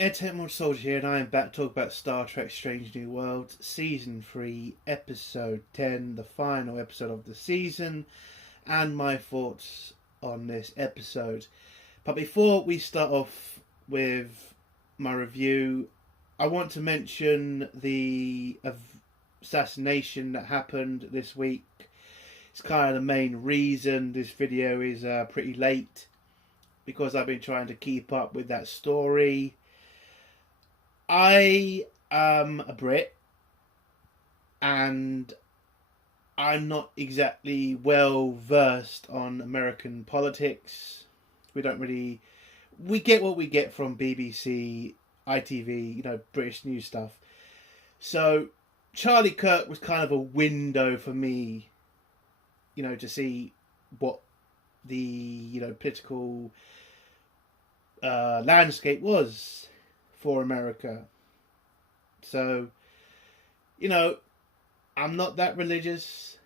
Entertainment Soldier here, and I am back to talk about Star Trek Strange New Worlds, Season 3, Episode 10, the final episode of the season, and my thoughts on this episode. But before we start off with my review, I want to mention the assassination that happened this week. It's kind of the main reason this video is pretty late, because I've been trying to keep up with that story. I am a Brit, and I'm not exactly well versed on American politics. We get what we get from BBC, ITV, British news stuff. So Charlie Kirk was kind of a window for me, to see what the, political landscape was for America. So, I'm not that religious.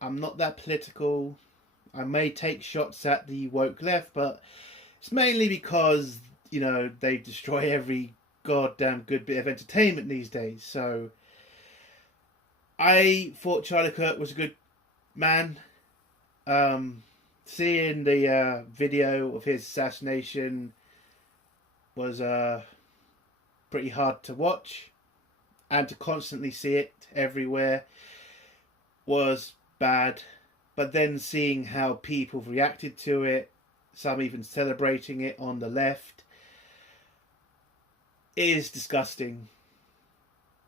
I'm not that political. I may take shots at the woke left, but it's mainly because, they destroy every goddamn good bit of entertainment these days. So, I thought Charlie Kirk was a good man. Seeing the video of his assassination was pretty hard to watch, and to constantly see it everywhere was bad. But then seeing how people reacted to it, some even celebrating it on the left, is disgusting.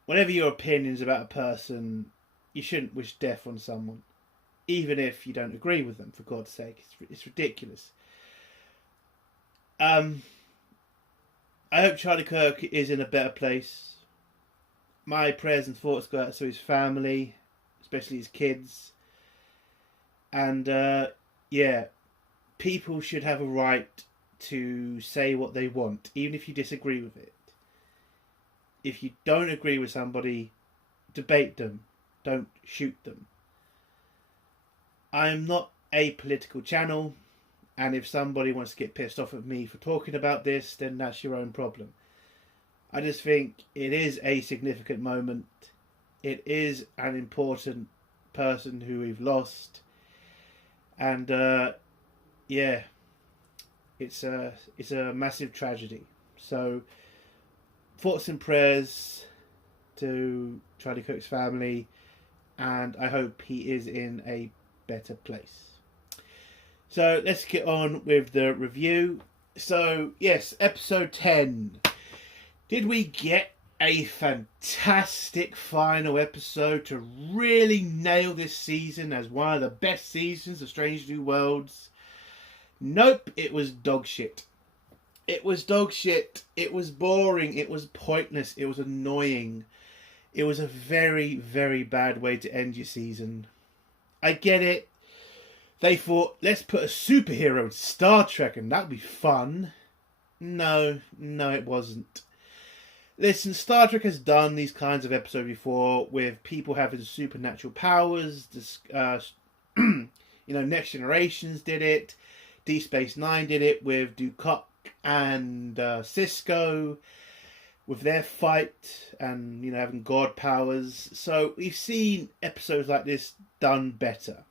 Whatever your opinions about a person, you shouldn't wish death on someone, even if you don't agree with them, for God's sake. It's ridiculous. I hope Charlie Kirk is in a better place. My prayers and thoughts go out to his family, especially his kids. And, people should have a right to say what they want, even if you disagree with it. If you don't agree with somebody, debate them. Don't shoot them. I'm not a political channel, and if somebody wants to get pissed off at me for talking about this, then that's your own problem. I just think it is a significant moment. It is an important person who we've lost. And, it's a massive tragedy. So, thoughts and prayers to Charlie Kirk's family, and I hope he is in a better place. So let's get on with the review. So yes, episode 10. Did we get a fantastic final episode to really nail this season as one of the best seasons of Strange New Worlds? Nope, it was dog shit. It was dog shit. It was boring. It was pointless. It was annoying. It was a very, very bad way to end your season. I get it. They thought, let's put a superhero in Star Trek and that'd be fun. No, it wasn't. Listen, Star Trek has done these kinds of episodes before with people having supernatural powers. Next Generations did it. Deep Space Nine did it with Dukat and Cisco with their fight and, having god powers. So we've seen episodes like this done better.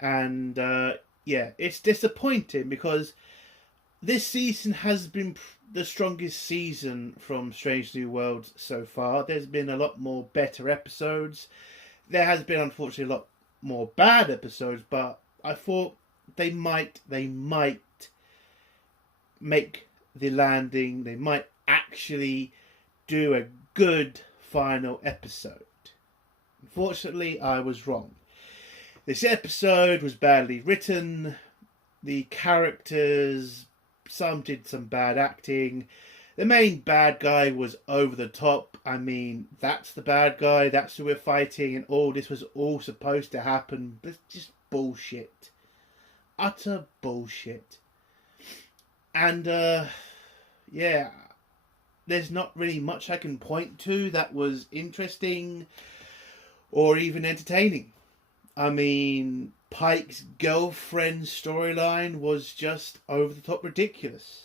And, it's disappointing because this season has been the strongest season from Strange New Worlds so far. There's been a lot more better episodes. There has been, unfortunately, a lot more bad episodes, but I thought they might make the landing. They might actually do a good final episode. Unfortunately, I was wrong. This episode was badly written. The characters, some did some bad acting. The main bad guy was over the top. I mean, that's the bad guy. That's who we're fighting. And all this was all supposed to happen. But it's just bullshit. Utter bullshit. And, there's not really much I can point to that was interesting or even entertaining. I mean, Pike's girlfriend storyline was just over the top ridiculous.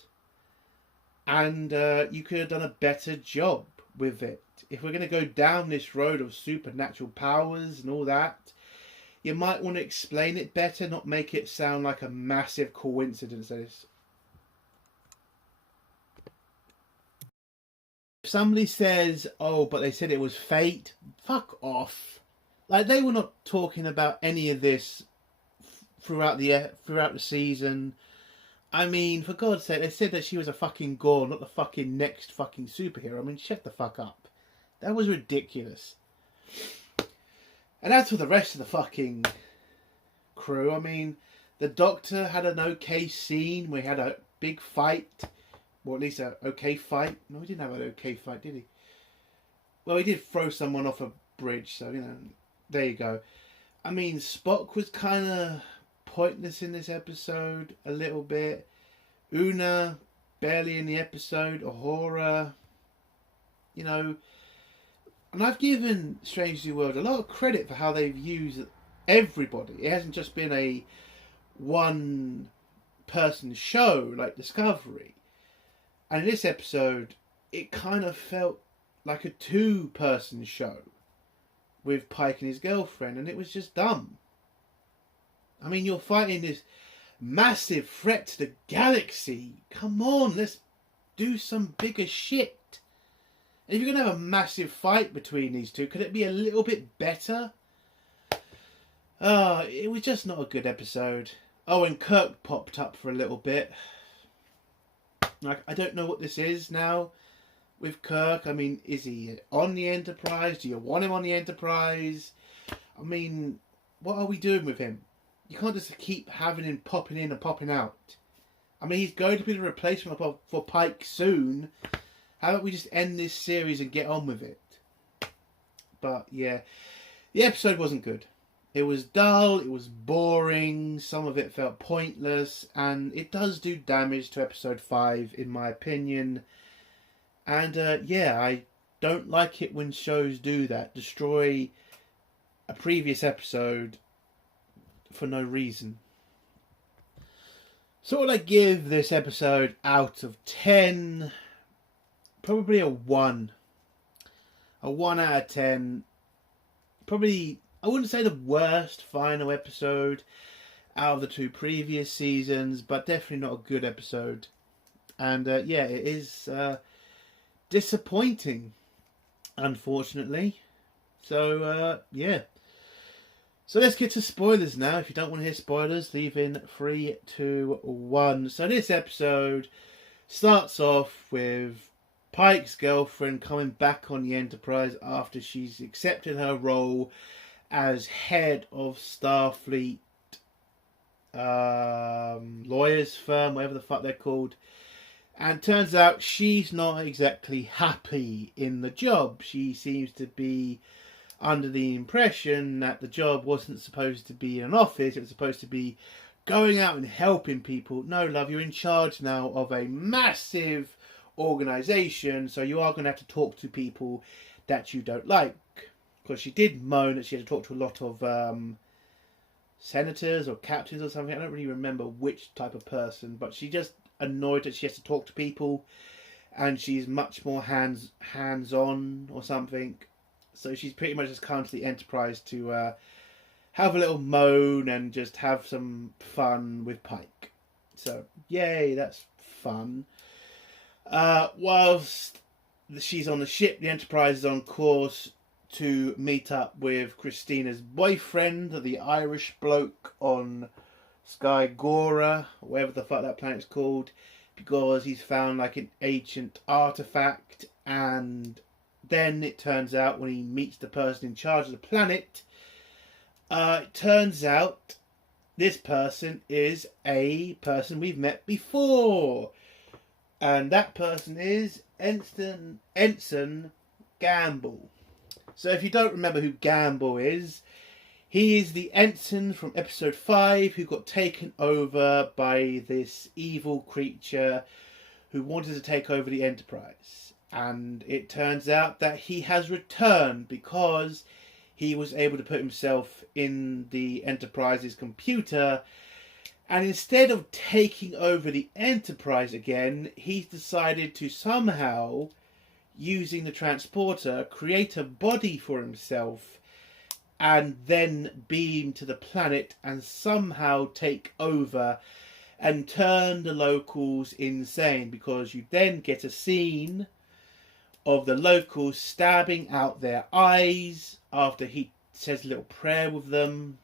And you could have done a better job with it. If we're going to go down this road of supernatural powers and all that, you might want to explain it better, not make it sound like a massive coincidence. If somebody says, oh, but they said it was fate, fuck off. Like, they were not talking about any of this throughout the season. I mean, for God's sake, they said that she was a fucking Gore, not the fucking next fucking superhero. I mean, shut the fuck up. That was ridiculous. And as for the rest of the fucking crew, I mean, the Doctor had an okay scene. We had a big fight. Or at least an okay fight. No, he didn't have an okay fight, did he? Well, he did throw someone off a bridge, so, you know, there you go. I mean, Spock was kind of pointless in this episode a little bit. Una barely in the episode. Uhura, you know. And I've given Strange New World a lot of credit for how they've used everybody. It hasn't just been a one person show like Discovery. And in this episode, it kind of felt like a 2-person show with Pike and his girlfriend, and it was just dumb. I mean, you're fighting this massive threat to the galaxy. Come on, let's do some bigger shit. And if you're going to have a massive fight between these two, could it be a little bit better? It was just not a good episode. Oh, and Kirk popped up for a little bit. Like, I don't know what this is now with Kirk. I mean, is he on the Enterprise? Do you want him on the Enterprise? I mean, what are we doing with him? You can't just keep having him popping in and popping out. I mean, he's going to be the replacement for Pike soon. How about we just end this series and get on with it? But yeah, the episode wasn't good. It was dull, it was boring, some of it felt pointless, and it does do damage to episode 5, in my opinion. And yeah, I don't like it when shows do that. Destroy a previous episode for no reason. So what I give this episode out of 10... probably a 1. A 1 out of 10. Probably, I wouldn't say the worst final episode out of the 2 previous seasons, but definitely not a good episode. And yeah, it is disappointing, unfortunately. So yeah. So let's get to spoilers now. If you don't want to hear spoilers, leave in 3, 2, 1. So this episode starts off with Pike's girlfriend coming back on the Enterprise after she's accepted her role as head of Starfleet lawyers firm, whatever the fuck they're called. And turns out she's not exactly happy in the job. She seems to be under the impression that the job wasn't supposed to be in an office. It was supposed to be going out and helping people. No, love, you're in charge now of a massive organisation, so you are going to have to talk to people that you don't like. Because she did moan that she had to talk to a lot of senators or captains or something. I don't really remember which type of person, but she just annoyed that she has to talk to people, and she's much more hands-on or something. So she's pretty much just come to the Enterprise to have a little moan and just have some fun with Pike. So yay, that's fun. Whilst she's on the ship, the Enterprise is on course to meet up with Christina's boyfriend, the Irish bloke on Skygora, whatever the fuck that planet's called, because he's found like an ancient artifact. And then it turns out when he meets the person in charge of the planet, it turns out this person is a person we've met before. And that person is Ensign Gamble. So if you don't remember who Gamble is, he is the ensign from episode 5 who got taken over by this evil creature who wanted to take over the Enterprise. And it turns out that he has returned because he was able to put himself in the Enterprise's computer And instead of taking over the Enterprise again, he's decided to somehow, using the transporter, create a body for himself and then beam to the planet and somehow take over and turn the locals insane, because you then get a scene of the locals stabbing out their eyes after he says a little prayer with them.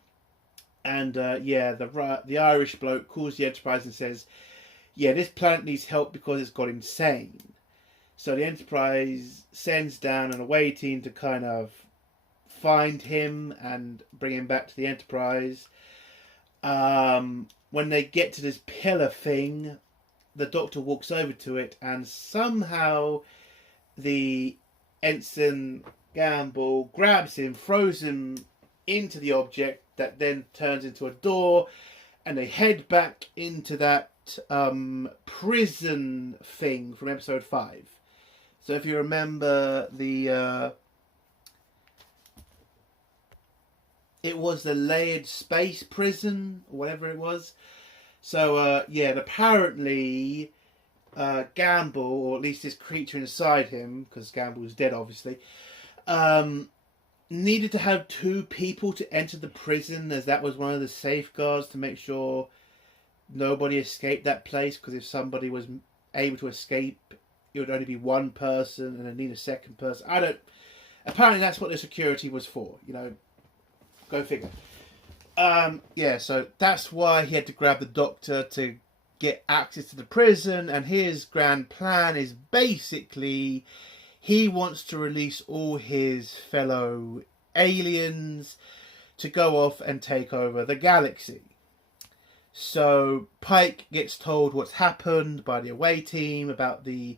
And the Irish bloke calls the Enterprise and says, yeah, this planet needs help because it's got insane. So the Enterprise sends down an away team to kind of find him and bring him back to the Enterprise. When they get to this pillar thing, the Doctor walks over to it, and somehow the Ensign Gamble grabs him, throws him into the object that then turns into a door, and they head back into that prison thing from episode 5. So if you remember, it was the layered space prison, or whatever it was. So, and apparently Gamble, or at least this creature inside him, because Gamble was dead, obviously, needed to have 2 people to enter the prison, as that was one of the safeguards to make sure nobody escaped that place, because if somebody was able to escape, it would only be 1 person, and they need a second person. Apparently that's what the security was for, go figure. So that's why he had to grab the Doctor to get access to the prison, and his grand plan is basically he wants to release all his fellow aliens to go off and take over the galaxy. So Pike gets told what's happened by the away team about the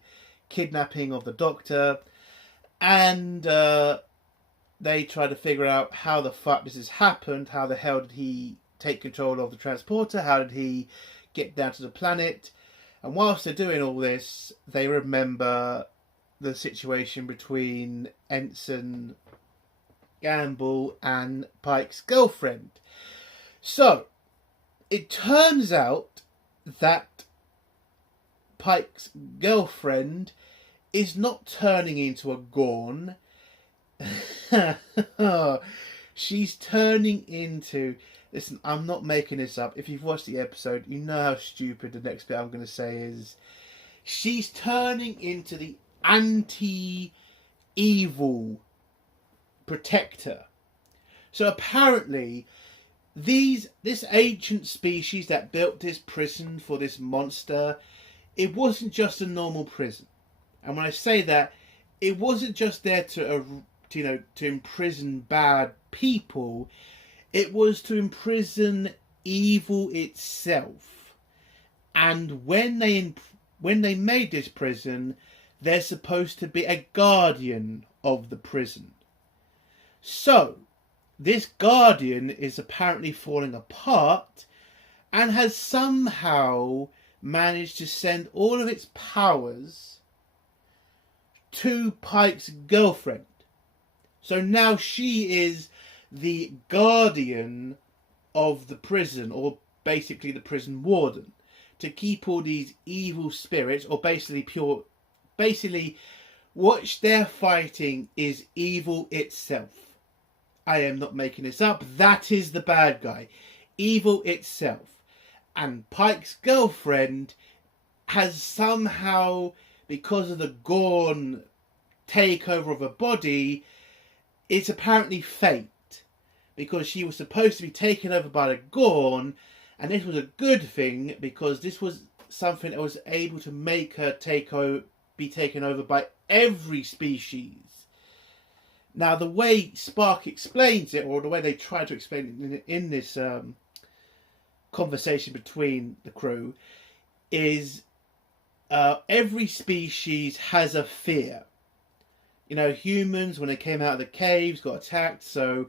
kidnapping of the Doctor, and they try to figure out how the fuck this has happened. How the hell did he take control of the transporter? How did he get down to the planet? And whilst they're doing all this, they remember the situation between Ensign Gamble and Pike's girlfriend. So, it turns out that Pike's girlfriend is not turning into a Gorn. She's turning into... Listen, I'm not making this up. If you've watched the episode, you know how stupid the next bit I'm going to say is. She's turning into the anti-evil protector. So apparently, this ancient species that built this prison for this monster, it wasn't just a normal prison. And when I say that, it wasn't just there to imprison bad people. It was to imprison evil itself. And when they made this prison, there's supposed to be a guardian of the prison. So, this guardian is apparently falling apart and has somehow managed to send all of its powers to Pike's girlfriend. So now she is the guardian of the prison, or basically the prison warden, to keep all these evil spirits, or basically what they're fighting is evil itself. I am not making this up. That is the bad guy. Evil itself. And Pike's girlfriend has somehow, because of the Gorn takeover of her body, it's apparently fate. Because she was supposed to be taken over by the Gorn, and this was a good thing, because this was something that was able to make her be taken over by every species. Now, the way Spock explains it, or the way they try to explain it in this conversation between the crew, is every species has a fear. Humans, when they came out of the caves, got attacked, so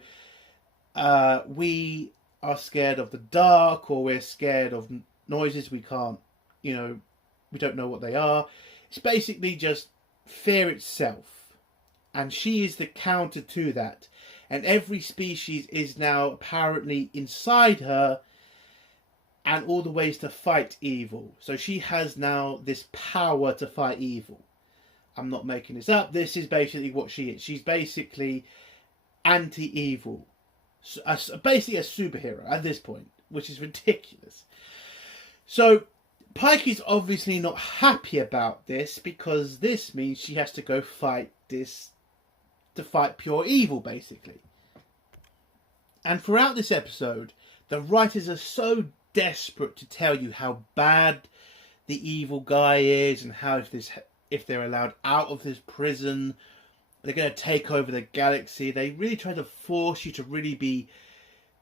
we are scared of the dark, or we're scared of noises we can't, we don't know what they are. It's basically just fear itself. And she is the counter to that. And every species is now apparently inside her and all the ways to fight evil. So she has now this power to fight evil. I'm not making this up. This is basically what she is. She's basically anti-evil. Basically a superhero at this point, which is ridiculous. So Pike is obviously not happy about this, because this means she has to go fight this, to fight pure evil, basically. And throughout this episode, the writers are so desperate to tell you how bad the evil guy is, and how if they're allowed out of this prison, they're going to take over the galaxy. They really try to force you to really be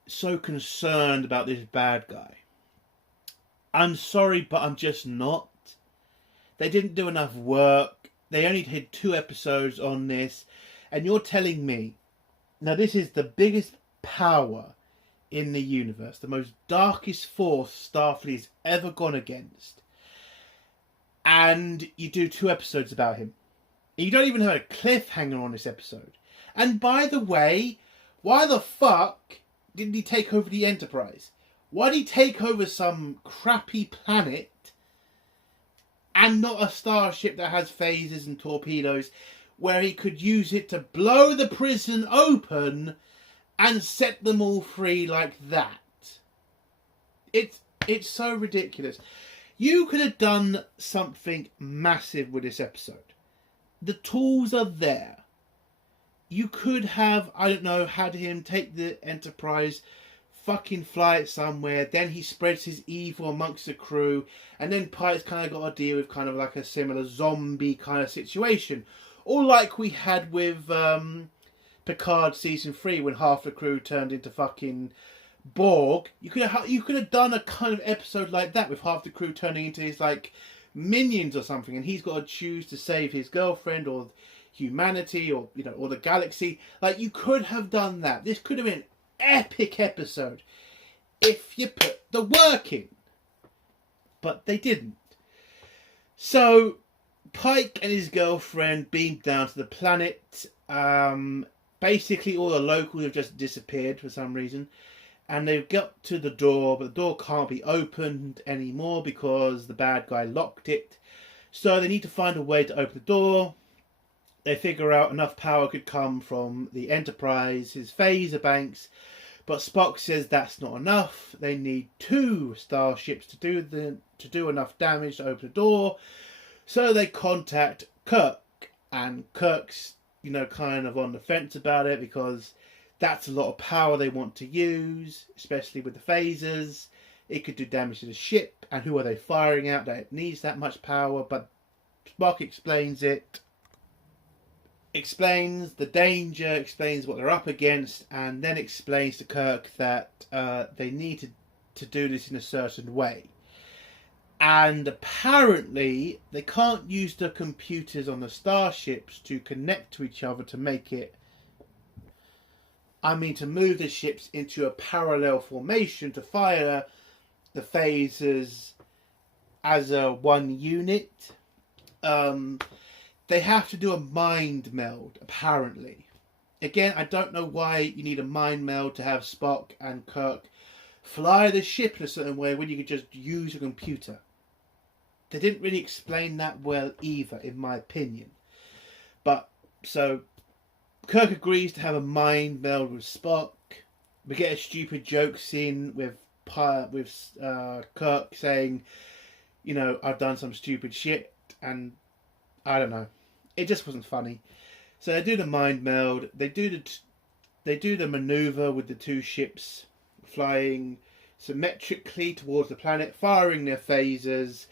so concerned about this bad guy. I'm sorry, but I'm just not. They didn't do enough work. They only did 2 episodes on this. And you're telling me, now this is the biggest power in the universe, the most darkest force Starfleet's ever gone against, and you do 2 episodes about him. You don't even have a cliffhanger on this episode. And by the way, why the fuck didn't he take over the Enterprise? Why did he take over some crappy planet and not a starship that has phasers and torpedoes, where he could use it to blow the prison open and set them all free like that? It's so ridiculous. You could have done something massive with this episode. The tools are there. You could have, I don't know, had him take the Enterprise, fucking fly it somewhere, then he spreads his evil amongst the crew, and then Pike's kind of got to deal with kind of like a similar zombie kind of situation. Or like we had with Picard season 3, when half the crew turned into fucking Borg. You could have done a kind of episode like that, with half the crew turning into his like minions or something, and he's got to choose to save his girlfriend or humanity, or or the galaxy. Like, you could have done that. This could have been an epic episode if you put the work in, but they didn't. So Pike and his girlfriend beamed down to the planet. Basically all the locals have just disappeared for some reason, and they've got to the door, but the door can't be opened anymore because the bad guy locked it. So they need to find a way to open the door. They figure out enough power could come from the Enterprise, his phaser banks, but Spock says that's not enough. They need 2 starships to do enough damage to open the door. So they contact Kirk, and Kirk's kind of on the fence about it, because that's a lot of power they want to use, especially with the phasers. It could do damage to the ship, and who are they firing at that it needs that much power? But Spock explains it, explains the danger, explains what they're up against, and then explains to Kirk that they need to do this in a certain way. And apparently they can't use the computers on the starships to connect to each other to make it, to move the ships into a parallel formation to fire the phasers as a one unit. They have to do a mind meld, apparently. Again, I don't know why you need a mind meld to have Spock and Kirk fly the ship in a certain way when you could just use a computer. They didn't really explain that well either, in my opinion. But, so Kirk agrees to have a mind meld with Spock. We get a stupid joke scene with Kirk saying, I've done some stupid shit, and I don't know. It just wasn't funny. So they do the mind meld. They do the maneuver with the 2 ships flying symmetrically towards the planet, firing their phasers,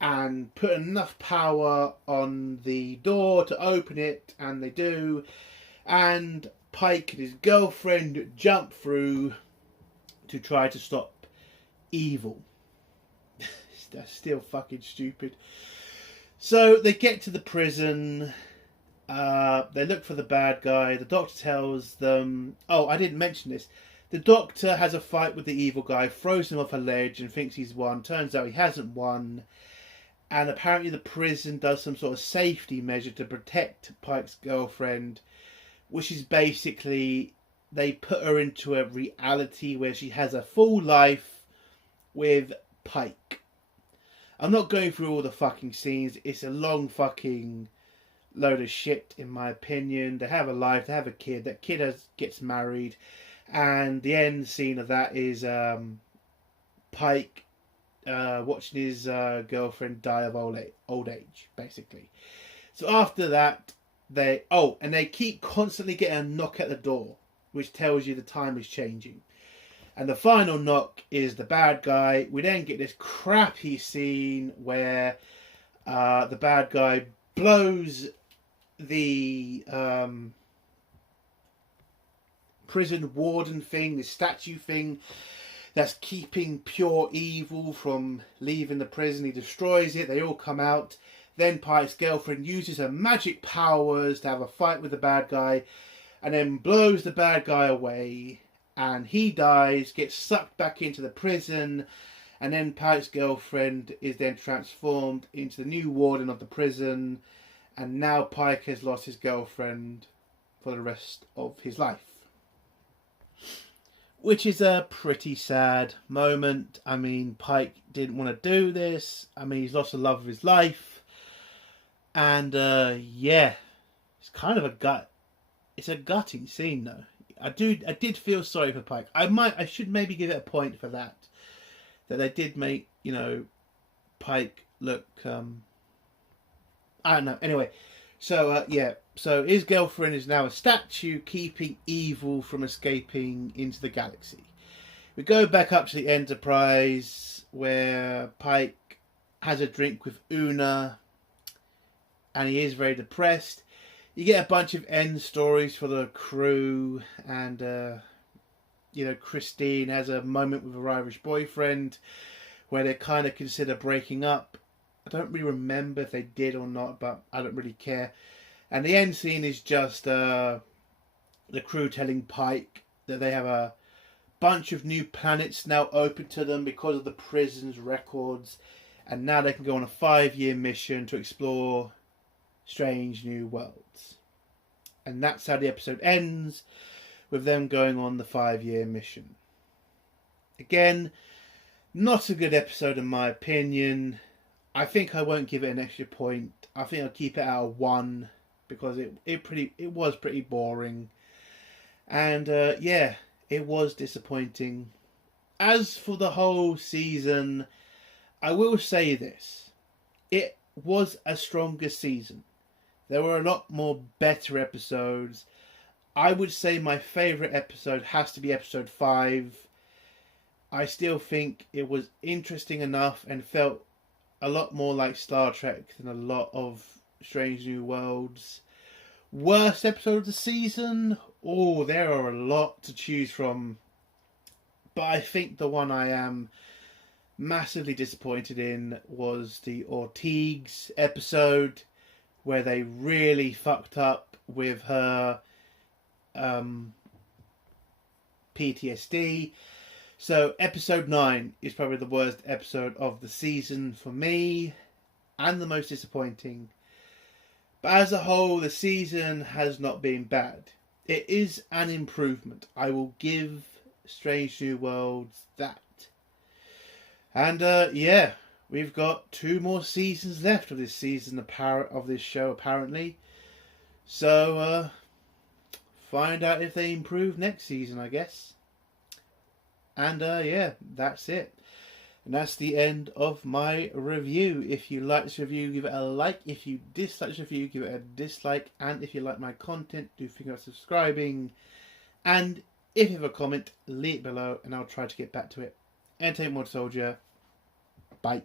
and put enough power on the door to open it, and they do. And Pike and his girlfriend jump through to try to stop evil. That's still fucking stupid. So they get to the prison. They look for the bad guy. The doctor tells them... Oh, I didn't mention this. The doctor has a fight with the evil guy, throws him off a ledge and thinks he's won. Turns out he hasn't won. And apparently the prison does some sort of safety measure to protect Pike's girlfriend, which is basically they put her into a reality where she has a full life with Pike. I'm not going through all the fucking scenes. It's a long fucking load of shit, in my opinion. They have a life, they have a kid. That kid gets married, and the end scene of that is Pike watching his girlfriend die of old age, basically. So after that, they keep constantly getting a knock at the door, which tells you the time is changing. And the final knock is the bad guy. We then get this crappy scene where the bad guy blows the prison warden thing, the statue thing that's keeping pure evil from leaving the prison. He destroys it. They all come out. Then Pike's girlfriend uses her magic powers to have a fight with the bad guy, and then blows the bad guy away. And he dies, gets sucked back into the prison, and then Pike's girlfriend is then transformed into the new warden of the prison, and now Pike has lost his girlfriend for the rest of his life. Which is a pretty sad moment. I mean, Pike didn't want to do this. I mean, he's lost the love of his life. And yeah, it's kind of it's a gutting scene though. I did feel sorry for Pike. I should maybe give it a point for that they did make, Pike look, I don't know. Anyway, so yeah, so his girlfriend is now a statue keeping evil from escaping into the galaxy. We go back up to the Enterprise where Pike has a drink with Una, and he is very depressed. You get a bunch of end stories for the crew, and Christine has a moment with her Irish boyfriend where they kind of consider breaking up. I don't really remember if they did or not, but I don't really care. And the end scene is just the crew telling Pike that they have a bunch of new planets now open to them because of the prison's records, and now they can go on a 5-year mission to explore strange new worlds. And that's how the episode ends, with them going on the 5-year mission. Again, not a good episode in my opinion. I think I won't give it an extra point. I think I'll keep it out of 1 because it was pretty boring. And yeah, it was disappointing. As for the whole season, I will say this. It was a stronger season. There were a lot more better episodes. I would say my favourite episode has to be episode 5. I still think it was interesting enough and felt a lot more like Star Trek than a lot of Strange New Worlds. Worst episode of the season? Oh, there are a lot to choose from. But I think the one I am massively disappointed in was the Ortiz episode, where they really fucked up with her PTSD. So episode 9 is probably the worst episode of the season for me, and the most disappointing. But as a whole, the season has not been bad. It is an improvement. I will give Strange New Worlds that. And yeah, we've got 2 more seasons left of this season, of this show apparently. So find out if they improve next season, I guess. And yeah, that's it. And that's the end of my review. If you like this review, give it a like. If you dislike this review, give it a dislike. And if you like my content, do think about subscribing. And if you have a comment, leave it below and I'll try to get back to it. Entertainment Soldier. Bye.